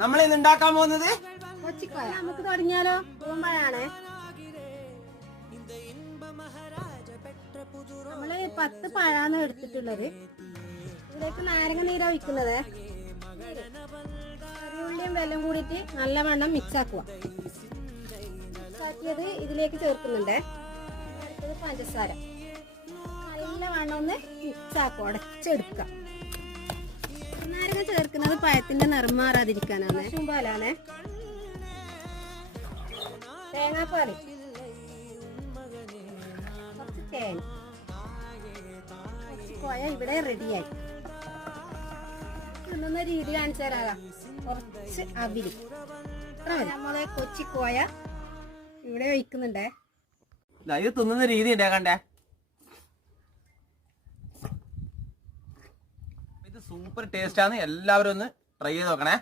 നമ്മളിന്ന് ഉണ്ടാക്കാൻ പോകുന്നത് കൊച്ചിക്കോയ. നമുക്ക് തുടങ്ങിയാലോ? പൂമ്പഴാണേ. നമ്മള് 10 പഴാണ് എടുത്തിട്ടുള്ളത്. ഇതിലേക്ക് നാരങ്ങ നീര ഒഴിക്കുന്നത്. ചെറിയുള്ളിയും വെല്ലം കൂടിയിട്ട് നല്ലവണ്ണം മിക്സ് ആക്കുക. മിക്സ് ആക്കിയത് ഇതിലേക്ക് ചേർക്കുന്നുണ്ട്. അടുത്തത് പഞ്ചസാര. നല്ലവണ്ണം ഒന്ന് മിക്സ് ആക്കുക, ഉടച്ചെടുക്കുക. നാരങ്ങ ചേർക്കുന്നത് പഴത്തിന്റെ നിറം മാറാതിരിക്കാനാണ്. ചുമ്പാലാണ്. തേങ്ങാപ്പാല്, കുറച്ച് തേൻ, കൊയ ഇവിടെ റെഡിയായി. തിന്നുന്ന രീതി കാണിച്ചു തരാം. കുറച്ച് അവില്, നമ്മളെ കൊച്ചിക്കോയ ഇവിടെ ഒഴിക്കുന്നുണ്ടേ. ഇത് തിന്നുന്ന രീതി ഉണ്ടാക്കണ്ടേ. ഇത് സൂപ്പർ ടേസ്റ്റ് ആണ്. എല്ലാവരും ഒന്ന് ട്രൈ ചെയ്ത് നോക്കണേ.